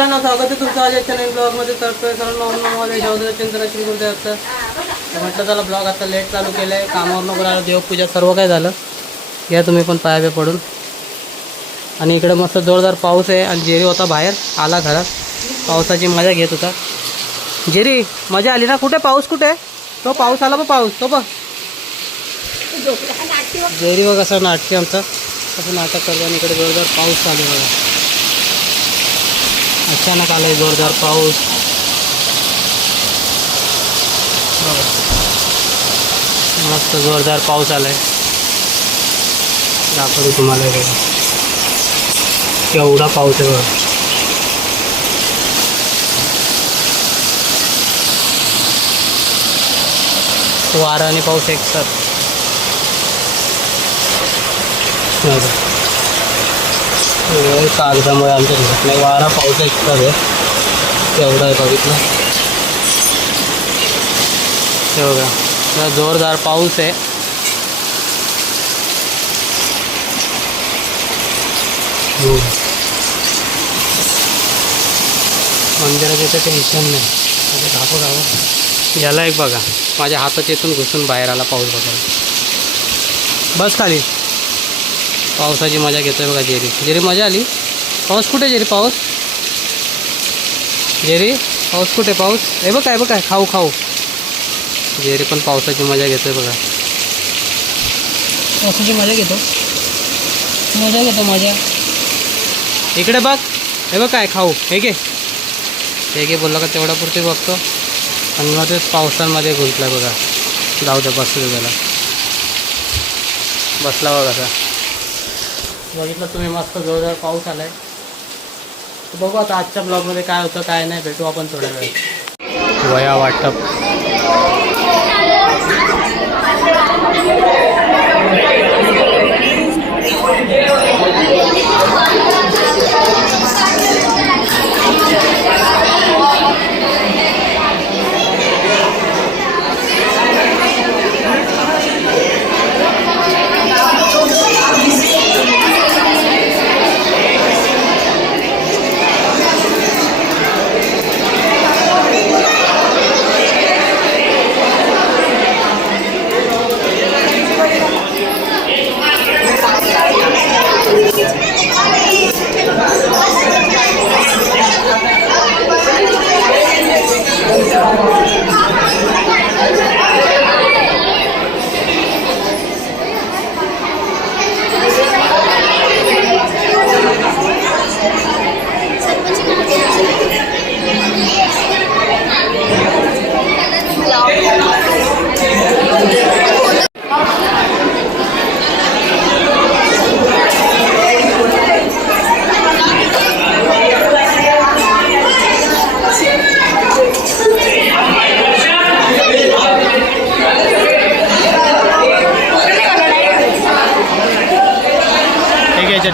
मित्रांनो, स्वागत आहे तुमचं आज याच्या नवीन ब्लॉगमध्ये. तर सर्वांना नमस्कार. चिंतनाची बोलते आता. तर म्हटलं चला ब्लॉग आता लेट चालू केलं आहे. कामावर नको राहिलं, देवपूजा सर्व काय झालं. या तुम्ही पण पायावे पडून. आणि इकडे मस्त जोरदार पाऊस आहे. आणि जेरी होता बाहेर, आला घरात, पावसाची मजा घेत होता. जेरी मजा आली ना? कुठे पाऊस, कुठे तो पाऊस आला बघ, पाऊस तो बघ. जेरी बघ असं नाटके आमचं कसं नाटक करतो. आणि इकडे जोरदार पाऊस चालू आहे बघा. अचानक आलाय जोरदार पाऊस. मस्त जोरदार पाऊस आलाय. दाखवतो तुम्हाला बघा केवढा पाऊस आहे बघा. वारा आणि पाऊस एकसाथ. कागदामुळे आमच्या घरात नाही, वारा पाऊस एकसाथ आहे. तेवढा आहे बघितलं ते बघा. जोरदार पाऊस आहे. मंदिरात येतं टेन्शन नाही. दाखव याला एक बघा, माझ्या हातात येथून घुसून बाहेर आला पाऊस बघा. बस खाली. पावसाची मजा घेतोय बघा जेरी. जेरी मजा आली. पाऊस कुठे जेरी? पाऊस जेरी पाऊस कुठे? पाऊस हे बघ काय बघ काय खाऊ खाऊ. जेरी पण पावसाची मजा घेतोय बघा. पावसाची मजा घेतो, मजा घेतो मजा. इकडे बघ, हे बघ काय खाऊ. हे घे बोलला का तेवढा पुरते बघतो. आणि मग तेच पावसांमध्ये घुसला बघा. जाऊ द्या, बसलं त्याला. बसला बघा असा. बघितलं तुम्ही, मस्त जोरदार पाऊस आलाय. बघू आता आजच्या ब्लॉगमध्ये काय होतं काय नाही. भेटू आपण थोड्या वेळ. वया वाटप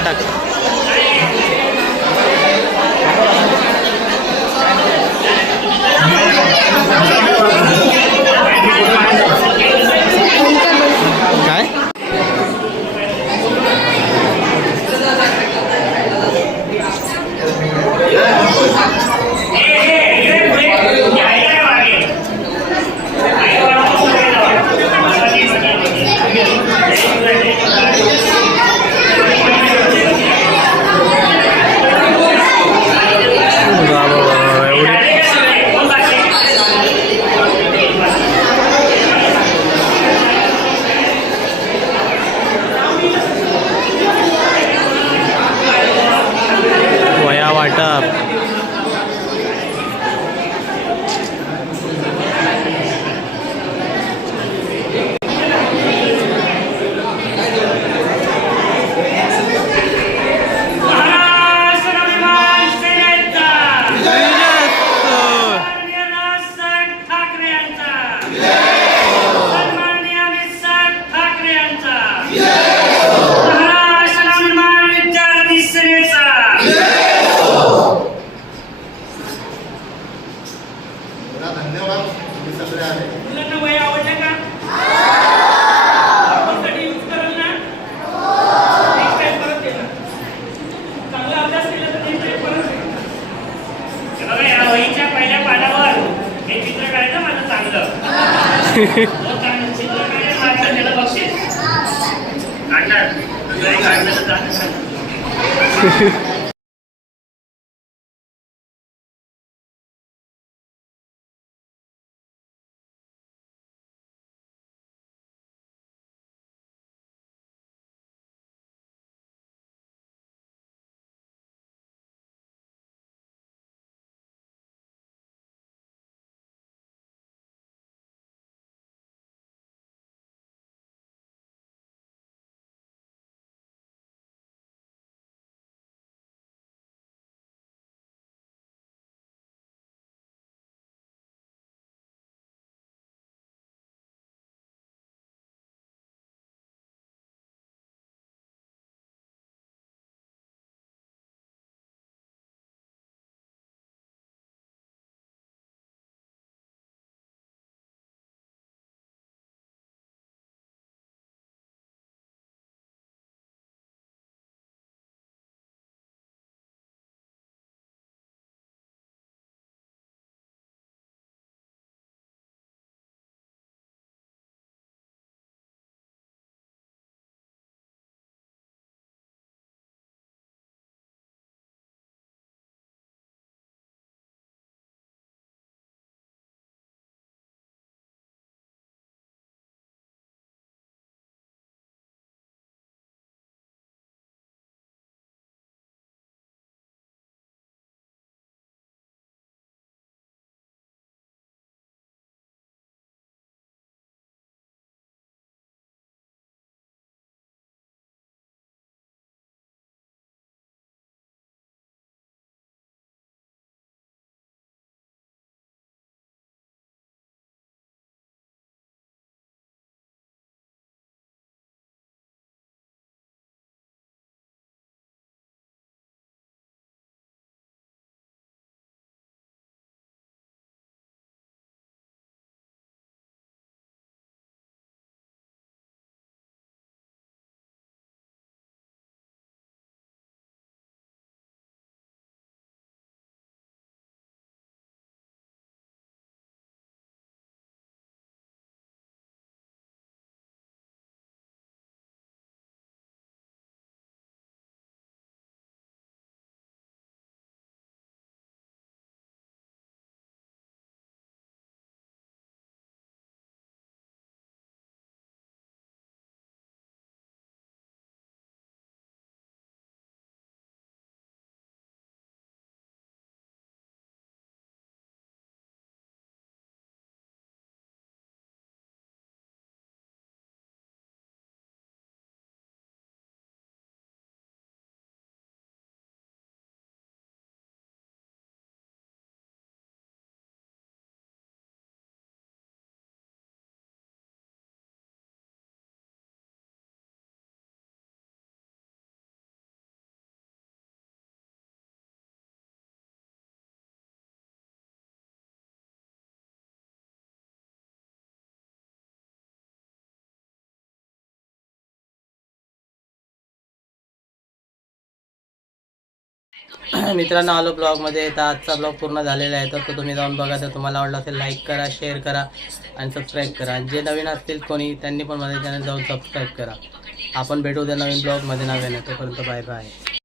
टाक. काय मित्रांनो, आलो ब्लॉगमध्ये. तर आजचा ब्लॉग पूर्ण झालेला आहे. तर तो तुम्ही जाऊन बघा. तर तुम्हाला आवडला असेल लाईक करा, शेअर करा आणि सबस्क्राईब करा. जे नवीन असतील कोणी त्यांनी पण माझ्या चॅनल जाऊन सबस्क्राईब करा. आपण भेटू त्या नवीन ब्लॉगमध्ये नव्याने. तोपर्यंत बाय बाय.